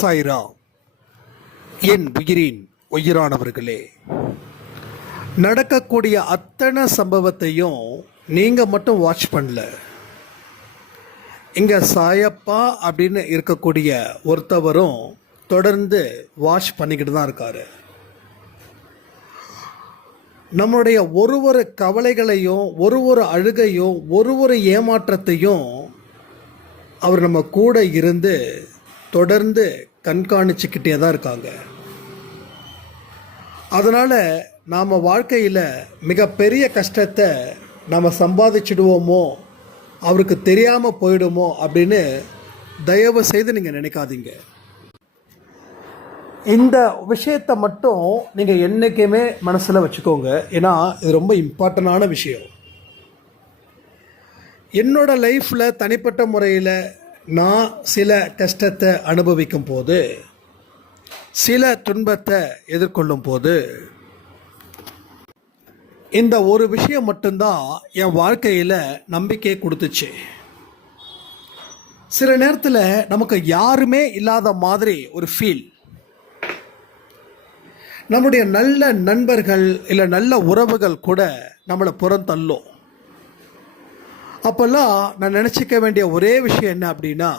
சாய்ரா என் உயிரின் உயிரானவர்களே நடக்கக்கூடிய அத்தனை சம்பவத்தையும் நீங்கள் மட்டும் வாட்ச் பண்ணல. இங்கே சாயப்பா அப்படின்னு இருக்கக்கூடிய ஒருத்தவரும் தொடர்ந்து வாட்ச் பண்ணிக்கிட்டு தான் இருக்காரு. நம்மளுடைய ஒரு ஒரு கவலைகளையும் ஒரு ஒரு அழுகையும் ஒரு ஒரு ஏமாற்றத்தையும் அவர் நம்ம கூட இருந்து தொடர்ந்து கண்காணிச்சுக்கிட்டே தான் இருக்காங்க. அதனால் நாம் வாழ்க்கையில் மிகப்பெரிய கஷ்டத்தை நாம் சம்பாதிச்சிடுவோமோ அவருக்கு தெரியாமல் போயிடுமோ அப்படின்னு தயவு செய்து நீங்கள் நினைக்காதீங்க. இந்த விஷயத்தை மட்டும் நீங்கள் என்றைக்குமே மனசில் வச்சுக்கோங்க. ஏன்னா இது ரொம்ப இம்பார்ட்டண்டான விஷயம். என்னோடய லைஃப்பில் தனிப்பட்ட முறையில் நான் சில கஷ்டத்தை அனுபவிக்கும் போது சில துன்பத்தை எதிர்கொள்ளும் போது இந்த ஒரு விஷயம் மட்டும்தான் என் வாழ்க்கையில் நம்பிக்கை கொடுத்துச்சு. சில நேரத்தில் நமக்கு யாருமே இல்லாத மாதிரி ஒரு ஃபீல் நம்முடைய நல்ல நண்பர்கள் இல்லை நல்ல உறவுகள் கூட நம்மளை புறந்தள்ளும். அப்போல்லாம் நான் நினச்சிக்க வேண்டிய ஒரே விஷயம் என்ன அப்படின்னா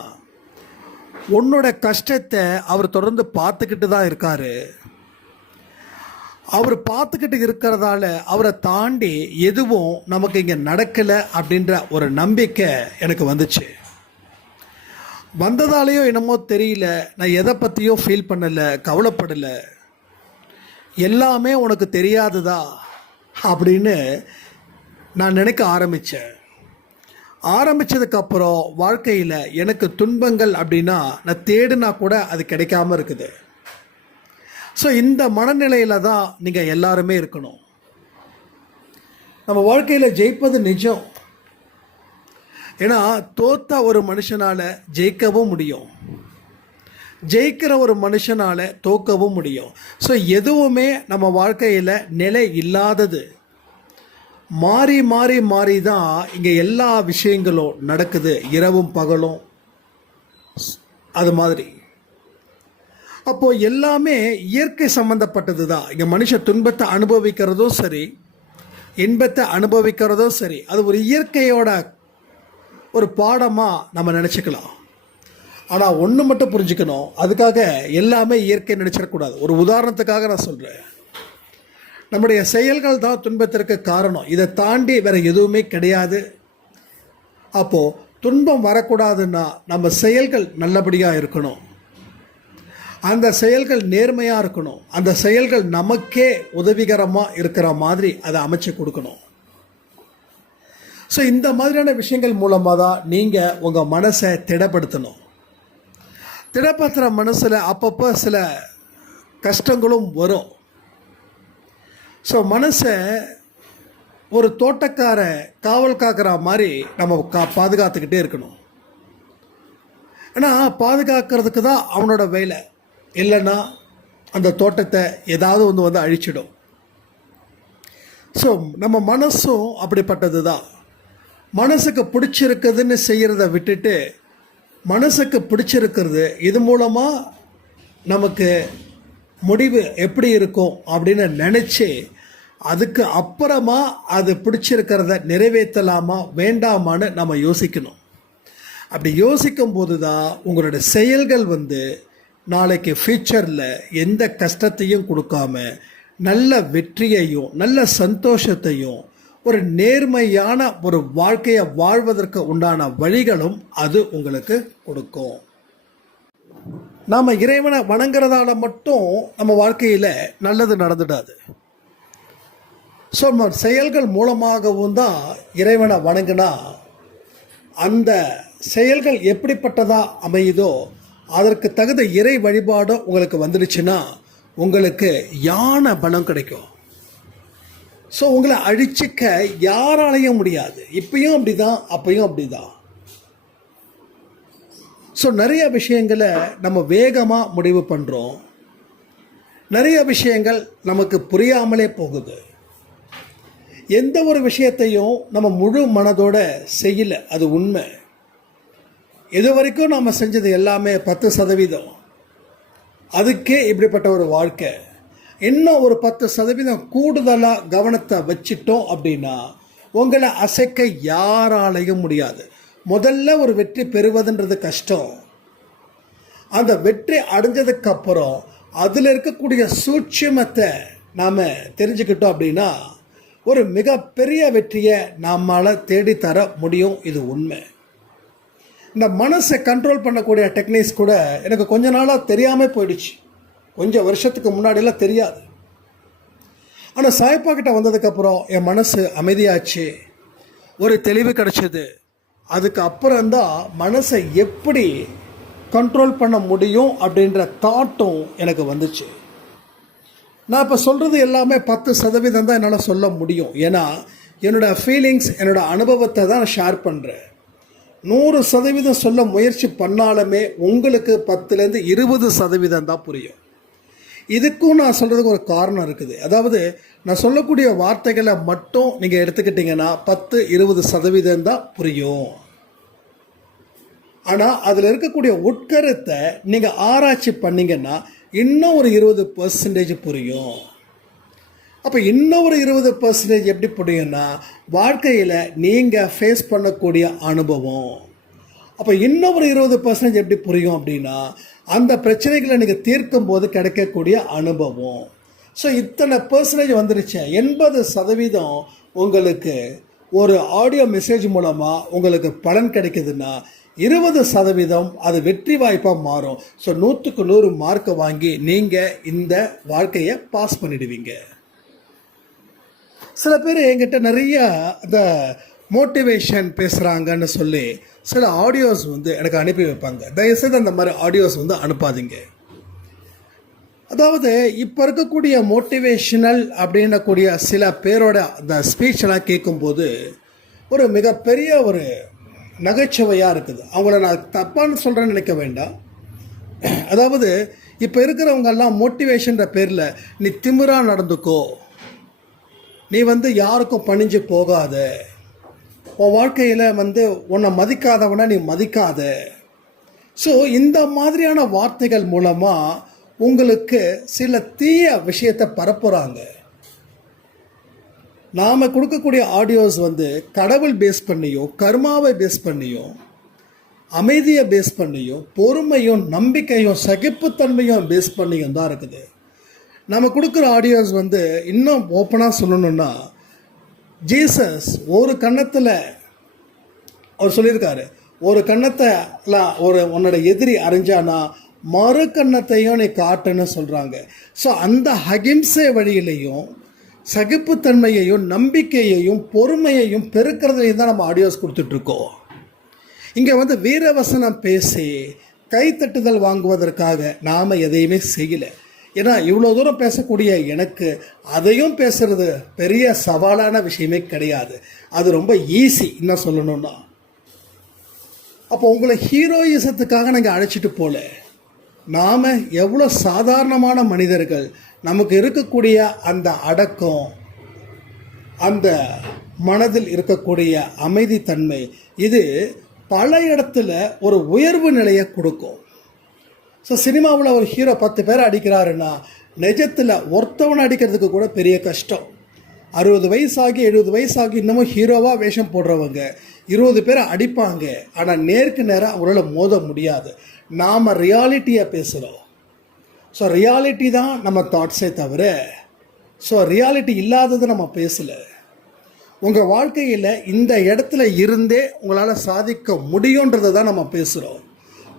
உன்னோட கஷ்டத்தை அவர் தொடர்ந்து பார்த்துக்கிட்டு தான் இருக்கார். அவர் பார்த்துக்கிட்டு இருக்கிறதால அவரை தாண்டி எதுவும் நமக்கு இங்கே நடக்கலை அப்படின்ற ஒரு நம்பிக்கை எனக்கு வந்துச்சு. வந்ததாலேயோ என்னமோ தெரியல நான் எதை பற்றியோ ஃபீல் பண்ணலை கவலைப்படலை. எல்லாமே உனக்கு தெரியாதுதா அப்படின்னு நான் நினைக்க ஆரம்பித்தேன் ஆரம்பித்ததுக்கப்புறம் வாழ்க்கையில் எனக்கு துன்பங்கள் அப்படின்னா நான் தேடுனா கூட அது கிடைக்காம இருக்குது. ஸோ இந்த மனநிலையில் தான் நீங்கள் எல்லாருமே இருக்கணும். நம்ம வாழ்க்கையில் ஜெயிப்பது நிஜம். ஏன்னா தோத்த ஒரு மனுஷனால் ஜெயிக்கவும் முடியும். ஜெயிக்கிற ஒரு மனுஷனால் தோக்கவும் முடியும். ஸோ எதுவுமே நம்ம வாழ்க்கையில் நிலை இல்லாதது. மாறி மாறி மாறி தான் இங்கே எல்லா விஷயங்களும் நடக்குது. இரவும் பகலும். அது மாதிரி. அப்போது எல்லாமே இயற்கை சம்மந்தப்பட்டது தான். இங்கே மனுஷ துன்பத்தை அனுபவிக்கிறதும் சரி இன்பத்தை அனுபவிக்கிறதும் சரி அது ஒரு இயற்கையோட ஒரு பாடமாக நம்ம நினச்சிக்கலாம். ஆனால் ஒன்று மட்டும் புரிஞ்சுக்கணும். அதுக்காக எல்லாமே இயற்கை நினச்சிடக்கூடாது. ஒரு உதாரணத்துக்காக நான் சொல்கிறேன் நம்முடைய செயல்கள் தான் துன்பத்திற்கு காரணம். இதை தாண்டி வேறு எதுவுமே கிடையாது. அப்போது துன்பம் வரக்கூடாதுன்னா நம்ம செயல்கள் நல்லபடியாக இருக்கணும். அந்த செயல்கள் நேர்மையாக இருக்கணும். அந்த செயல்கள் நமக்கே உதவிகரமாக இருக்கிற மாதிரி அதை அமைச்சு கொடுக்கணும். ஸோ இந்த மாதிரியான விஷயங்கள் மூலமாக தான் நீங்கள் உங்கள் மனசை திடப்படுத்தணும். திடப்படுத்துகிற மனசில் அப்பப்போ சில கஷ்டங்களும் வரும். ஸோ மனசை ஒரு தோட்டக்கார காவல் காக்கிற மாதிரி நம்ம கா பாதுகாத்துக்கிட்டே இருக்கணும். ஏன்னா பாதுகாக்கிறதுக்கு தான் அவனோட வேலை. இல்லைன்னா அந்த தோட்டத்தை ஏதாவது ஒன்று வந்து அழிச்சிடும். ஸோ நம்ம மனசும் அப்படிப்பட்டது தான். மனசுக்கு பிடிச்சிருக்குதுன்னு செய்கிறத விட்டுட்டு மனசுக்கு பிடிச்சிருக்கிறது இது மூலமாக நமக்கு முடிவு எப்படி இருக்கும் அப்படின்னு நினச்சி அதுக்கு அப்புறமா அது பிடிச்சிருக்கிறத நிறைவேற்றலாமா வேண்டாமான்னு நம்ம யோசிக்கணும். அப்படி யோசிக்கும் போது தான் உங்களோட செயல்கள் வந்து நாளைக்கு ஃப்யூச்சரில் எந்த கஷ்டத்தையும் கொடுக்காம நல்ல வெற்றியையும் நல்ல சந்தோஷத்தையும் ஒரு நேர்மையான ஒரு வாழ்க்கையை வாழ்வதற்கு உண்டான வழிகளும் அது உங்களுக்கு கொடுக்கும். நாம் இறைவனை வணங்குறதால மட்டும் நம்ம வாழ்க்கையில் நல்லது நடந்துடாது. ஸோ நம்ம செயல்கள் மூலமாகவும் தான் இறைவனை வணங்கினா அந்த செயல்கள் எப்படிப்பட்டதாக அமையுதோ அதற்கு தகுந்த இறை வழிபாடும் உங்களுக்கு வந்துடுச்சுன்னா உங்களுக்கு யானை பலம் கிடைக்கும். ஸோ உங்களை அழிச்சிக்க யாராலையும் முடியாது. இப்பயும் அப்படி தான் அப்பயும் அப்படி தான் ஸோ நிறைய விஷயங்களை நம்ம வேகமாக முடிவு பண்ணுறோம் நிறைய விஷயங்கள் நமக்கு புரியாமலே போகுது. எந்த ஒரு விஷயத்தையும் நம்ம முழு மனதோட செய்யலை அது உண்மை. இது வரைக்கும் நம்ம செஞ்சது எல்லாமே பத்து சதவீதம். அதுக்கே இப்படிப்பட்ட ஒரு வாழ்க்கை. இன்னும் ஒரு பத்து சதவீதம் கூடுதலாக கவனத்தை வச்சிட்டோம் அப்படின்னா உங்களை அசைக்க யாராலையும் முடியாது. முதல்ல ஒரு வெற்றி பெறுவதுன்றது கஷ்டம். அந்த வெற்றி அடைஞ்சதுக்கப்புறம் அதில் இருக்கக்கூடிய சூட்சுமத்தை நாம் தெரிஞ்சுக்கிட்டோம் அப்படின்னா ஒரு மிகப்பெரிய வெற்றியை நம்மளால் தேடித்தர முடியும். இது உண்மை. இந்த மனசை கண்ட்ரோல் பண்ணக்கூடிய டெக்னிக்ஸ் கூட எனக்கு கொஞ்ச நாளாக தெரியாமல் போயிடுச்சு. கொஞ்சம் வருஷத்துக்கு முன்னாடிலாம் தெரியாது. ஆனால் சாய்ப்பா கிட்ட வந்ததுக்கப்புறம் என் மனசு அமைதியாச்சு. ஒரு தெளிவு கிடச்சிது. அதுக்கு அப்புறம்தான் மனசை எப்படி கண்ட்ரோல் பண்ண முடியும் அப்படின்ற தாட்டும் எனக்கு வந்துச்சு. நான் இப்போ சொல்கிறது எல்லாமே பத்து சதவீதம் தான் என்னால் சொல்ல முடியும். ஏன்னா என்னோடய ஃபீலிங்ஸ் என்னோடய அனுபவத்தை தான் நான் ஷேர் பண்ணுறேன் நூறு சதவீதம் சொல்ல முயற்சி பண்ணாலுமே உங்களுக்கு பத்துலேருந்து இருபது சதவீதம் தான் புரியும். இதுக்கும் நான் சொல்கிறதுக்கு ஒரு காரணம் இருக்குது. அதாவது நான் சொல்லக்கூடிய வார்த்தைகளை மட்டும் நீங்கள் எடுத்துக்கிட்டிங்கன்னா பத்து இருபது சதவீதம் தான் புரியும். ஆனால் அதில் இருக்கக்கூடிய உட்கருத்தை நீங்கள் ஆராய்ச்சி பண்ணிங்கன்னா இன்னும் ஒரு இருபது பர்சன்டேஜ் புரியும். அப்போ இன்னும் ஒரு இருபது பர்சன்டேஜ் எப்படி புரியும்னா வாழ்க்கையில் நீங்கள் ஃபேஸ் பண்ணக்கூடிய அனுபவம். அப்போ இன்னும் ஒரு இருபது பர்சன்டேஜ் எப்படி புரியும் அப்படின்னா அந்த பிரச்சனைகளை நீங்கள் தீர்க்கும் போது கிடைக்கக்கூடிய அனுபவம். ஸோ இத்தனை பர்சன்டேஜ் வந்துருச்சு. எண்பது சதவீதம் உங்களுக்கு ஒரு ஆடியோ மெசேஜ் மூலமாக உங்களுக்கு பலன் கிடைக்குதுன்னா இருபது சதவீதம் அது வெற்றி வாய்ப்பாக மாறும். ஸோ நூற்றுக்கு நூறு மார்க்கை வாங்கி நீங்கள் இந்த வாழ்க்கையை பாஸ் பண்ணிடுவீங்க. சில பேர் என்கிட்ட நிறைய இந்த மோட்டிவேஷன் பேசுகிறாங்கன்னு சொல்லி சில ஆடியோஸ் வந்து எனக்கு அனுப்பி வைப்பாங்க. தயவுசெய்து அந்த மாதிரி ஆடியோஸ் வந்து அனுப்பாதீங்க. அதாவது இப்போ இருக்கக்கூடிய மோட்டிவேஷனல் அப்படின்னக்கூடிய சில பேரோட அந்த ஸ்பீச்செல்லாம் கேட்கும்போது ஒரு மிகப்பெரிய ஒரு நகைச்சுவையாக இருக்குது. அவங்கள நான் தப்பான்னு சொல்கிறேன்னு நினைக்க வேண்டாம். அதாவது இப்போ இருக்கிறவங்கெல்லாம் மோட்டிவேஷன்ற பேரில் நீ திமிராக நடந்துக்கோ. நீ வந்து யாருக்கும் பணிஞ்சு போகாத. உன் வாழ்க்கையில் வந்து உன்னை மதிக்காதவனை நீ மதிக்காத. ஸோ இந்த மாதிரியான வார்த்தைகள் மூலமாக உங்களுக்கு சில தீய விஷயத்தை பரப்புகிறாங்க நாம் கொடுக்கக்கூடிய ஆடியோஸ் வந்து கடவுள் பேஸ் பண்ணியும் கர்மாவை பேஸ் பண்ணியும் அமைதியை பேஸ் பண்ணியும் பொறுமையும் நம்பிக்கையும் சகிப்புத்தன்மையும் பேஸ் பண்ணியும் தான் இருக்குது. நம்ம கொடுக்குற ஆடியோஸ் வந்து இன்னும் ஓப்பனாக சொல்லணுன்னா ஜீசஸ் ஒரு கன்னத்தில் அவர் சொல்லியிருக்காரு ஒரு கன்னத்தை ஒரு உன்னோட எதிரி அறிஞ்சானா மறு கன்னத்தையும் நீ காட்டுன்னு சொல்கிறாங்க ஸோ அந்த அகிம்சை வழியிலையும் சகிப்புத்தன்மையையும் நம்பிக்கையையும் பொறுமையையும் பெருக்கிறதையும் தான் நம்ம ஆடியோஸ் கொடுத்துட்ருக்கோம். இங்கே வந்து வீரவசனம் பேசி கைத்தட்டுதல் வாங்குவதற்காக நாம் எதையுமே செய்யலை. ஏன்னா இவ்வளோ தூரம் பேசக்கூடிய எனக்கு அதையும் பேசுறது பெரிய சவாலான விஷயமே கிடையாது. அது ரொம்ப ஈஸி என்ன சொல்லணும்னா அப்போ உங்களை ஹீரோயிசத்துக்காக நாங்கள் அழைச்சிட்டு போல நாம் எவ்வளோ சாதாரணமான மனிதர்கள் நமக்கு இருக்கக்கூடிய அந்த அடக்கம் அந்த மனதில் இருக்கக்கூடிய அமைதித்தன்மை இது பல இடத்துல ஒரு உயர்வு நிலையை கொடுக்கும். ஸோ சினிமாவில் ஒரு ஹீரோ பத்து பேர் அடிக்கிறாருன்னா நிஜத்தில் ஒருத்தவனை அடிக்கிறதுக்கு கூட பெரிய கஷ்டம். அறுபது வயசாகி எழுபது வயசாகி இன்னமும் ஹீரோவாக வேஷம் போடுறவங்க இருபது பேரை அடிப்பாங்க. ஆனால் நேருக்கு நேராக அவங்களால மோத முடியாது. நாம் ரியாலிட்டியை பேசுகிறோம் ஸோ ரியாலிட்டி தான் நம்ம தாட்ஸே தவிர ஸோ ரியாலிட்டி இல்லாததை நம்ம பேசலை. உங்கள் வாழ்க்கையில் இந்த இடத்துல இருந்தே உங்களால் சாதிக்க முடியுன்றதை தான் நம்ம பேசுகிறோம்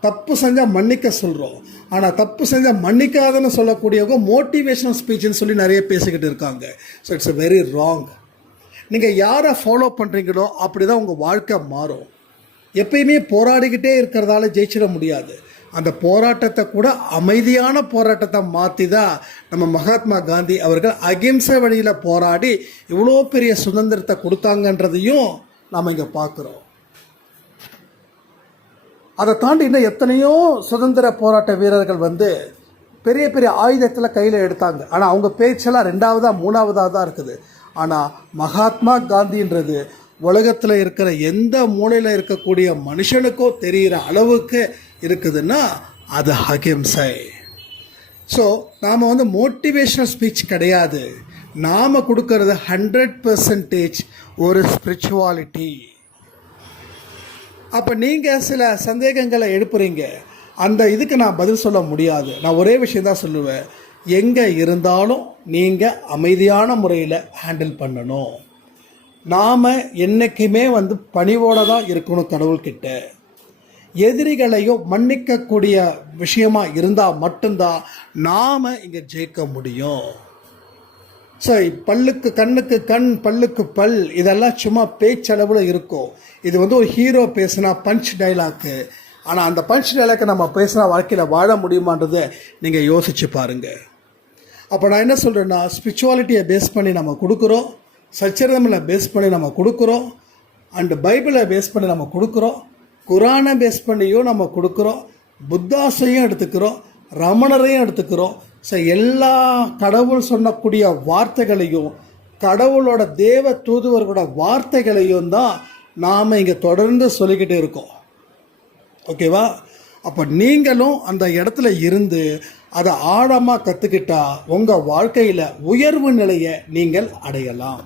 தப்பு செஞ்சால் மன்னிக்க சொல்கிறோம் ஆனால் தப்பு செஞ்சால் மன்னிக்காதன்னு சொல்லக்கூடியவங்க மோட்டிவேஷனல் ஸ்பீச்சுன்னு சொல்லி நிறைய பேசிக்கிட்டு இருக்காங்க. ஸோ இட்ஸ் வெரி ராங் நீங்கள் யாரை ஃபாலோ பண்ணுறீங்களோ அப்படி தான் உங்கள் வாழ்க்கை மாறும். எப்பயுமே போராடிக்கிட்டே இருக்கிறதால ஜெயிச்சிட முடியாது. அந்த போராட்டத்தை கூட அமைதியான போராட்டத்தை மாற்றி தான் நம்ம மகாத்மா காந்தி அவர்கள் அகிம்சை வழியில் போராடி இவ்வளோ பெரிய சுதந்திரத்தை கொடுத்தாங்கன்றதையும் நாம் இங்கே பார்க்குறோம். அதை தாண்டி இன்னும் எத்தனையோ சுதந்திர போராட்ட வீரர்கள் வந்து பெரிய பெரிய ஆயுதத்தில் கையில் எடுத்தாங்க. ஆனால் அவங்க பேச்செல்லாம் ரெண்டாவதாக மூணாவதாக தான் இருக்குது. ஆனால் மகாத்மா காந்தின்றது உலகத்தில் இருக்கிற எந்த மூலையில் இருக்கக்கூடிய மனுஷனுக்கோ தெரிகிற அளவுக்கு இருக்குதுன்னா அது அகிம்சை. ஸோ நாம் வந்து மோட்டிவேஷ்னல் ஸ்பீச் கிடையாது. நாம் கொடுக்கறது ஹண்ட்ரட் பர்சன்டேஜ் ஒரு ஸ்பிரிச்சுவாலிட்டி அப்போ நீங்கள் சில சந்தேகங்களை எழுப்புறீங்க. அந்த இதுக்கு நான் பதில் சொல்ல முடியாது. நான் ஒரே விஷயந்தான் சொல்லுவேன். எங்கே இருந்தாலும் நீங்கள் அமைதியான முறையில் ஹேண்டில் பண்ணணும். நாம் என்றைக்குமே வந்து பணிவோடு தான் இருக்கணும் கடவுள்கிட்ட. எதிரிகளையும் மன்னிக்கக்கூடிய விஷயமாக இருந்தால் மட்டும்தான் நாம் இங்கே ஜெயிக்க முடியும். ஸோ பல்லுக்கு கண்ணுக்கு கண் பல்லுக்கு பல். இதெல்லாம் சும்மா பேச்சளவில் இருக்கும். இது வந்து ஒரு ஹீரோ பேசுனா பஞ்ச் டைலாக்கு ஆனால் அந்த பஞ்ச் டைலாக்கை நம்ம பேசினா வாழ்க்கையில் வாழ முடியுமான்றதை நீங்கள் யோசிச்சு பாருங்கள் அப்போ நான் என்ன சொல்கிறேன்னா ஸ்பிரிச்சுவாலிட்டியை பேஸ் பண்ணி நம்ம கொடுக்குறோம். சச்சரிதமில் பேஸ் பண்ணி நம்ம கொடுக்குறோம். அண்டு பைபிளை பேஸ் பண்ணி நம்ம கொடுக்குறோம். குரானை பேஸ் பண்ணியும் நம்ம கொடுக்குறோம். புத்தாசையும் எடுத்துக்கிறோம். ரமணரையும் எடுத்துக்கிறோம். ஸோ எல்லா கடவுள் சொன்னக்கூடிய வார்த்தைகளையும் கடவுளோட தேவ தூதுவர்களோட வார்த்தைகளையும் தான் நாம் இங்கே தொடர்ந்து சொல்லிக்கிட்டே இருக்கோம். ஓகேவா? அப்போ நீங்களும் அந்த இடத்துல இருந்து அதை ஆழமாக கற்றுக்கிட்டா உங்கள் வாழ்க்கையில் உயர்வு நிலையை நீங்கள் அடையலாம்.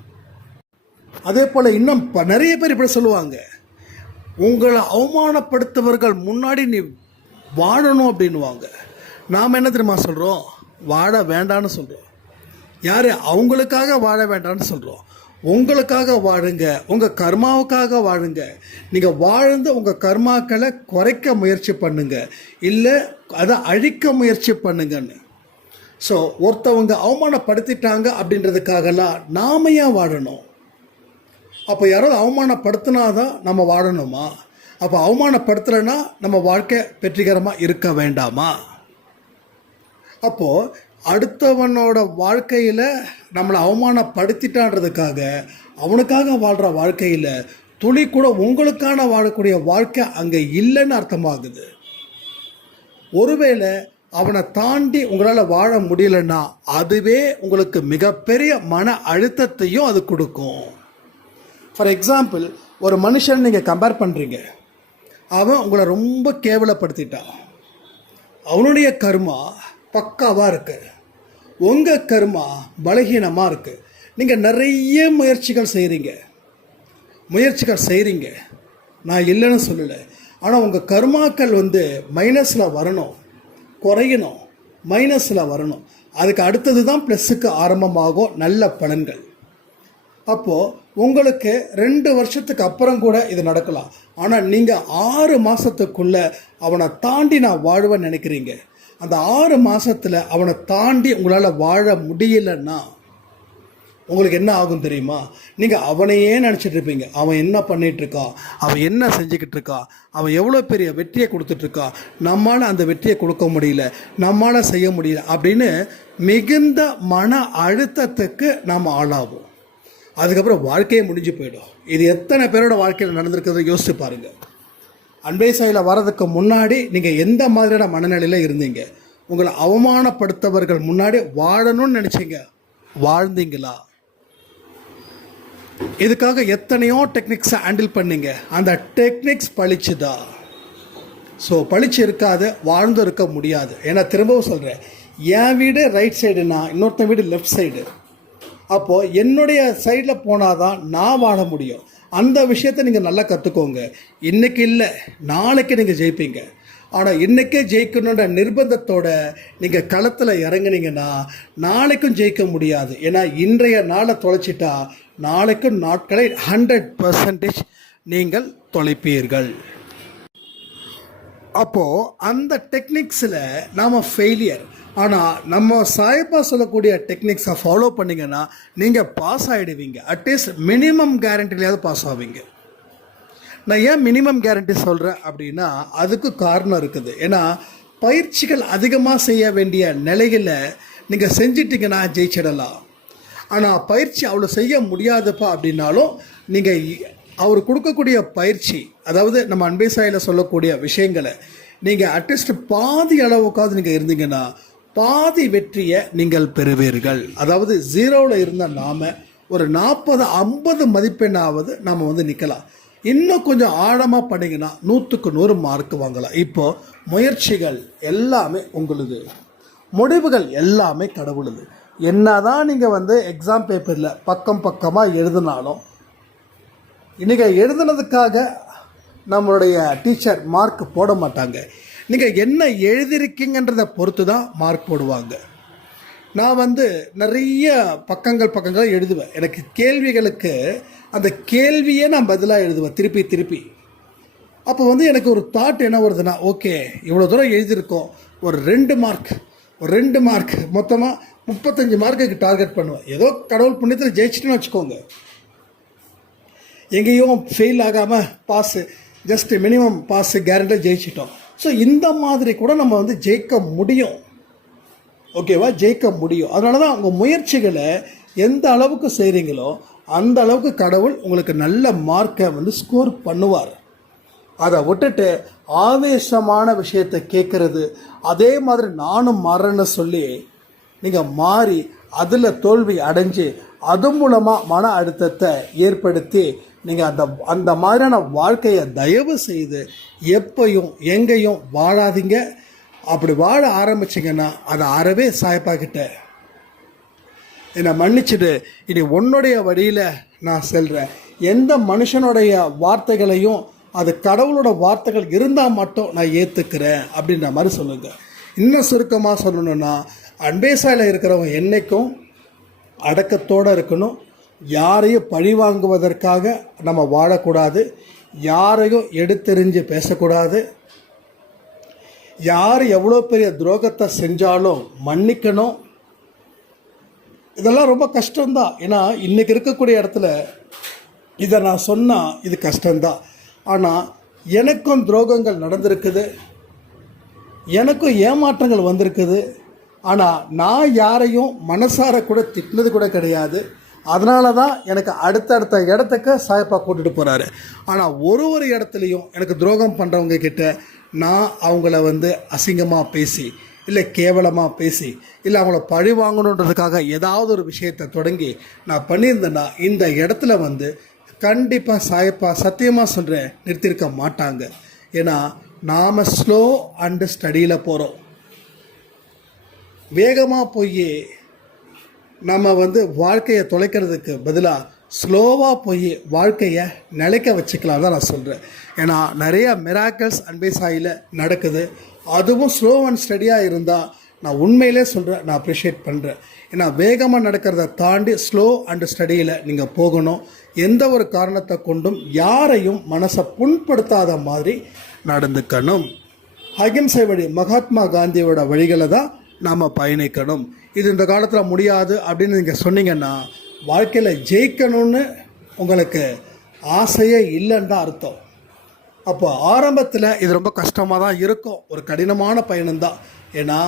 அதே போல் இன்னும் நிறைய பேர் இப்படி சொல்லுவாங்க. உங்களை அவமானப்படுத்தவர்கள் முன்னாடி நீ வாழணும் அப்படின்வாங்க நாம் என்ன தெரியுமா சொல்கிறோம் வாழ வேண்டான்னு சொல்கிறோம் யார்? அவங்களுக்காக வாழ வேண்டாம்னு சொல்கிறோம் உங்களுக்காக வாழுங்க. உங்கள் கர்மாவுக்காக வாழுங்க. நீங்கள் வாழ்ந்து உங்கள் கர்மாக்களை குறைக்க முயற்சி பண்ணுங்க. இல்லை அதை அழிக்க முயற்சி பண்ணுங்கன்னு. ஸோ ஒருத்தவங்க அவமானப்படுத்திட்டாங்க அப்படின்றதுக்காகலாம் நாம ஏன் வாழணும்? அப்போ யாராவது அவமானப்படுத்தினாதான் நம்ம வாழணுமா? அப்போ அவமானப்படுத்தலைன்னா நம்ம வாழ்க்கை வெற்றிகரமாக இருக்க வேண்டாமா? அப்போது அடுத்தவனோட வாழ்க்கையில் நம்மளை அவமானப்படுத்திட்டான்றதுக்காக அவனுக்காக வாழ்கிற வாழ்க்கையில் துளி கூட உங்களுக்கான வாழக்கூடிய வாழ்க்கை அங்கே இல்லைன்னு அர்த்தமாகுது. ஒருவேளை அவனை தாண்டி உங்களால் வாழ முடியலன்னா அதுவே உங்களுக்கு மிகப்பெரிய மன அழுத்தத்தையும் அது கொடுக்கும். ஃபார் எக்ஸாம்பிள் ஒரு மனுஷன் நீங்கள் கம்பேர் பண்ணுறீங்க அவன் உங்களை ரொம்ப கேவலப்படுத்திட்டான். அவனுடைய கர்மா பக்காவாக இருக்குது உங்கள் கர்மா பலகீனமாக இருக்குது நீங்கள் நிறைய முயற்சிகள் செய்கிறீங்க முயற்சிகள் செய்கிறீங்க நான் இல்லைன்னு சொல்லலை. ஆனால் உங்கள் கர்மாக்கள் வந்து மைனஸில் வரணும். குறையணும். மைனஸில் வரணும். அதுக்கு அடுத்தது தான் ப்ளஸ்ஸுக்கு ஆரம்பமாகும். நல்ல பலன்கள். அப்போது உங்களுக்கு ரெண்டு வருஷத்துக்கு அப்புறம் கூட இது நடக்கலாம். ஆனால் நீங்கள் ஆறு மாதத்துக்குள்ளே அவனை தாண்டி நான் வாழ்வேன்னு நினைக்கிறீங்க. அந்த ஆறு மாதத்தில் அவனை தாண்டி உங்களால் வாழ முடியலன்னா உங்களுக்கு என்ன ஆகும் தெரியுமா? நீங்கள் அவனையே நினச்சிட்டு இருப்பீங்க. அவன் என்ன பண்ணிகிட்ருக்கா அவன் என்ன செஞ்சுக்கிட்டு இருக்கா? அவன் எவ்வளோ பெரிய வெற்றியை கொடுத்துட்ருக்கா நம்மால் அந்த வெற்றியை கொடுக்க முடியல. நம்மால் செய்ய முடியல அப்படின்னு மிகுந்த மன அழுத்தத்துக்கு நாம் ஆளாகும் அதுக்கப்புறம் வாழ்க்கையே முடிஞ்சு போயிடும். இது எத்தனை பேரோட வாழ்க்கையில் நடந்திருக்கிறத யோசிச்சு பாருங்கள் அன்பை சாயில் வர்றதுக்கு முன்னாடி நீங்கள் எந்த மாதிரியான மனநிலையில் இருந்தீங்க? உங்களை அவமானப்படுத்தவர்கள் முன்னாடி வாழணும்னு நினச்சிங்க. வாழ்ந்தீங்களா? இதுக்காக எத்தனையோ டெக்னிக்ஸை ஹேண்டில் பண்ணீங்க. அந்த டெக்னிக்ஸ் பழிச்சுதா? ஸோ பழிச்சு இருக்காது வாழ்ந்து இருக்க முடியாது. ஏன்னா திரும்பவும் சொல்கிறேன் என் வீடு ரைட் சைடுனா இன்னொருத்தன் வீடு லெஃப்ட் சைடு அப்போது என்னுடைய சைடில் போனால் தான் நான் வாழ முடியும். அந்த விஷயத்தை நீங்கள் நல்லா கற்றுக்கோங்க இன்றைக்கி இல்லை நாளைக்கு நீங்கள் ஜெயிப்பீங்க. ஆனால் இன்றைக்கே ஜெயிக்கணுன்ற நிர்பந்தத்தோட நீங்கள் களத்தில் இறங்குனீங்கன்னா நாளைக்கும் ஜெயிக்க முடியாது. ஏன்னா இன்றைய நாளை தொலைச்சிட்டா நாளைக்கும் நாட்களை ஹண்ட்ரட் பர்சன்டேஜ் நீங்கள் தொலைப்பீர்கள். அப்போது அந்த டெக்னிக்ஸில் நாம் ஃபெயிலியர் ஆனால் நம்ம சாயப்பா சொல்லக்கூடிய டெக்னிக்ஸை ஃபாலோ பண்ணிங்கன்னா நீங்கள் பாஸ் ஆகிடுவீங்க அட்லீஸ்ட் மினிமம் கேரண்டிலையாவது பாஸ் ஆவீங்க. நான் ஏன் மினிமம் கேரண்டி சொல்கிறேன் அப்படின்னா அதுக்கு காரணம் இருக்குது. ஏன்னா பயிற்சிகள் அதிகமாக செய்ய வேண்டிய நிலையில் நீங்கள் செஞ்சிட்டிங்கன்னா ஜெயிச்சிடலாம். ஆனால் பயிற்சி அவ்வளோ செய்ய முடியாதுப்பா அப்படின்னாலும் நீங்கள் அவர் கொடுக்கக்கூடிய பயிற்சி அதாவது நம்ம அன்பை சாயில் சொல்லக்கூடிய விஷயங்களை நீங்கள் அட்லீஸ்ட் பாதி அளவுக்காவது நீங்கள் இருந்தீங்கன்னா பாதி வெற்றியை நீங்கள் பெறுவீர்கள். அதாவது ஜீரோவில் இருந்த நாம் ஒரு நாற்பது ஐம்பது மதிப்பெண்ணாவது நாம் வந்து நிற்கலாம் இன்னும் கொஞ்சம் ஆழமாக பண்ணீங்கன்னா நூற்றுக்கு நூறு மார்க் வாங்கலாம். இப்போ முயற்சிகள் எல்லாமே உங்களுது. முடிவுகள் எல்லாமே கடவுளுது. என்ன தான் நீங்கள் வந்து எக்ஸாம் பேப்பரில் பக்கம் பக்கமாக எழுதினாலும் இன்றைக்கி எழுதுனதுக்காக நம்மளுடைய டீச்சர் மார்க் போட மாட்டாங்க. நீங்கள் என்ன எழுதியிருக்கீங்கன்றதை பொறுத்து தான் மார்க் போடுவாங்க. நான் வந்து நிறைய பக்கங்கள் பக்கங்கள் எழுதுவேன். எனக்கு கேள்விகளுக்கு அந்த கேள்வியே நான் பதிலாக எழுதுவேன் திருப்பி திருப்பி. அப்போ வந்து எனக்கு ஒரு தாட் என்ன வருதுன்னா ஓகே இவ்வளோ தூரம் எழுதியிருக்கோம். ஒரு ரெண்டு மார்க் ஒரு ரெண்டு மார்க் மொத்தமாக முப்பத்தஞ்சு மார்க்குக்கு டார்கெட் பண்ணுவேன். ஏதோ கடவுள் புண்ணியத்தில் ஜெயிச்சிட்டுன்னு வச்சுக்கோங்க. எங்கேயும் ஃபெயில் ஆகாமல் பாஸு ஜஸ்ட் மினிமம் பாஸு கேரண்டியாக ஜெயிச்சிட்டோம். ஸோ இந்த மாதிரி கூட நம்ம வந்து ஜெயிக்க முடியும். ஓகேவா ஜெயிக்க முடியும். அதனால தான் உங்கள் முயற்சிகளை எந்த அளவுக்கு செய்கிறீங்களோ அந்த அளவுக்கு கடவுள் உங்களுக்கு நல்ல மார்க்கை வந்து ஸ்கோர் பண்ணுவார். அதை விட்டுட்டு ஆவேசமான விஷயத்தை கேட்குறது அதே மாதிரி நானும் மாறேன்னு சொல்லி நீங்கள் மாறி அதில் தோல்வி அடைஞ்சு அது மூலமாக மன அழுத்தத்தை ஏற்படுத்தி நீங்கள் அந்த அந்த மாதிரியான வாழ்க்கையை தயவு செய்து எப்பையும் எங்கேயும் வாழாதீங்க. அப்படி வாழ ஆரம்பிச்சிங்கன்னா அதை அறவே சாய்ப்பாக்கிட்ட என்னை மன்னிச்சுட்டு இனி உன்னுடைய வழியில் நான் செல்கிறேன் எந்த மனுஷனுடைய வார்த்தைகளையும் அது கடவுளோட வார்த்தைகள் இருந்தால் மட்டும் நான் ஏற்றுக்கிறேன் அப்படின்ற மாதிரி சொல்லுங்கள் இன்னும் சுருக்கமாக சொல்லணும்னா அன்பேசாயில் இருக்கிறவங்க என்றைக்கும் அடக்கத்தோடு இருக்கணும். யாரையும் பழி வாங்குவதற்காக நம்ம வாழக்கூடாது. யாரையும் எடுத்தெறிஞ்சு பேசக்கூடாது. யார் எவ்வளோ பெரிய துரோகத்தை செஞ்சாலும் மன்னிக்கணும். இதெல்லாம் ரொம்ப கஷ்டம்தான். ஏன்னா இன்றைக்கி இருக்கக்கூடிய இடத்துல இதை நான் சொன்னால் இது கஷ்டம்தான். ஆனால் எனக்கும் துரோகங்கள் நடந்திருக்குது. எனக்கும் ஏமாற்றங்கள் வந்திருக்குது. ஆனால் நான் யாரையும் மனசார கூட திட்டினது கூட கிடையாது. அதனால தான் எனக்கு அடுத்தடுத்த இடத்துக்கு சாயப்பா கூட்டிகிட்டு போகிறாரு ஆனால் ஒரு ஒரு இடத்துலையும் எனக்கு துரோகம் பண்ணுறவங்க கிட்ட நான் அவங்கள வந்து அசிங்கமாக பேசி இல்லை கேவலமாக பேசி இல்லை அவங்கள பழி வாங்கணுன்றதுக்காக ஏதாவது ஒரு விஷயத்தை தொடங்கி நான் பண்ணியிருந்தேன்னா இந்த இடத்துல வந்து கண்டிப்பாக சாயப்பா சத்தியமாக சொல்கிறேன் நிறுத்தியிருக்க மாட்டாங்க. ஏன்னா நாம் ஸ்லோ அண்டு ஸ்டடியில் போகிறோம் வேகமாக போய் நம்ம வந்து வாழ்க்கையை தொலைக்கிறதுக்கு பதிலாக ஸ்லோவாக போய் வாழ்க்கையை நிலைக்க வச்சுக்கலாம் தான் நான் சொல்கிறேன் ஏன்னா நிறையா மிராக்கல்ஸ் அன்பேசாயில் நடக்குது. அதுவும் ஸ்லோ அண்ட் ஸ்டடியாக இருந்தால் நான் உண்மையிலே சொல்கிறேன் நான் அப்ரிஷியேட் பண்ணுறேன் ஏன்னா வேகமாக நடக்கிறத தாண்டி ஸ்லோ அண்ட் ஸ்டடியில் நீங்கள் போகணும். எந்த ஒரு காரணத்தை கொண்டும் யாரையும் மனசை புண்படுத்தாத மாதிரி நடந்துக்கணும். அகிம்சை வழி மகாத்மா காந்தியோட வழிகளை தான் நாம் பயணிக்கணும். இது இந்த காலத்தில் முடியாது அப்படின்னு நீங்கள் சொன்னீங்கன்னா வாழ்க்கையில் ஜெயிக்கணும்னு உங்களுக்கு ஆசையே இல்லைன்னு தான் அர்த்தம். அப்போ ஆரம்பத்தில் இது ரொம்ப கஷ்டமாக தான் இருக்கும். ஒரு கடினமான பயணம்தான் ஏன்னா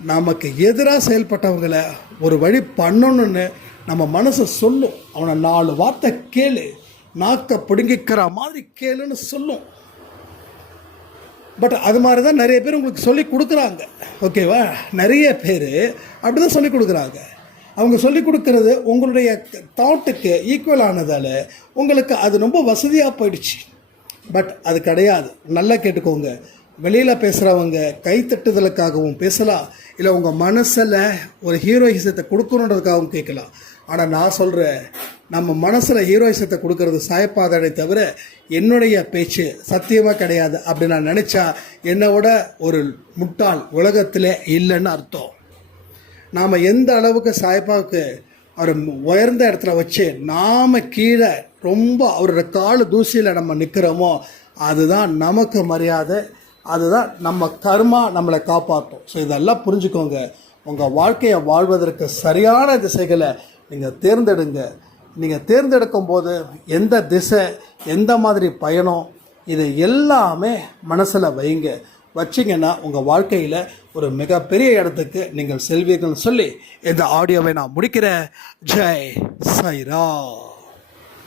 நமக்கு எதிராக செயல்பட்டவங்களை ஒரு வழி பண்ணணும்னு நம்ம மனசு சொல்லும். அவனை நாலு வார்த்தை கேளு. நாக்கை பிடுங்கிக்கிற மாதிரி கேளுன்னு சொல்லும். பட் அது மாதிரி தான் நிறைய பேர் உங்களுக்கு சொல்லி கொடுக்குறாங்க. ஓகேவா நிறைய பேர் அப்படி தான் சொல்லி கொடுக்குறாங்க. அவங்க சொல்லி கொடுக்கறது உங்களுடைய தாட்டுக்கு ஈக்குவல் ஆனதால் உங்களுக்கு அது ரொம்ப வசதியாக போயிடுச்சு. பட் அது கிடையாது. நல்லா கேட்டுக்கோங்க. வெளியில் பேசுகிறவங்க கைத்தட்டுதலுக்காகவும் பேசலாம். இல்லை உங்கள் மனசில் ஒரு ஹீரோயிசத்தை கொடுக்கணுன்றதுக்காகவும் கேட்கலாம். ஆனால் நான் சொல்கிறேன் நம்ம மனசில் ஹீரோயிசத்தை கொடுக்கறது சாயப்பாதனை தவிர என்னுடைய பேச்சு சத்தியமாக கிடையாது அப்படி நான் நினச்சா என்னை விட ஒரு முட்டாள் உலகத்தில் இல்லைன்னு அர்த்தம். நாம் எந்த அளவுக்கு சாயப்பாவுக்கு அவர் உயர்ந்த இடத்துல வச்சு நாம் கீழே ரொம்ப அவரோட காலு தூசியில் நம்ம நிற்கிறோமோ அதுதான் நமக்கு மரியாதை அதுதான் நம்ம கர்மா நம்மளை காப்பாற்றும் ஸோ இதெல்லாம் புரிஞ்சுக்கோங்க. உங்கள் வாழ்க்கையை வாழ்வதற்கு சரியான திசைகளை நீங்கள் தேர்ந்தெடுங்க. நீங்கள் தேர்ந்தெடுக்கும் போது எந்த திசை எந்த மாதிரி பயணம் இது எல்லாமே மனசில் வைங்க. வச்சிங்கன்னா உங்கள் வாழ்க்கையில் ஒரு மிகப்பெரிய இடத்துக்கு நீங்கள் செல்வீர்கள்னு சொல்லி இந்த ஆடியோவை நான் முடிக்கிறேன். ஜெய் சைரா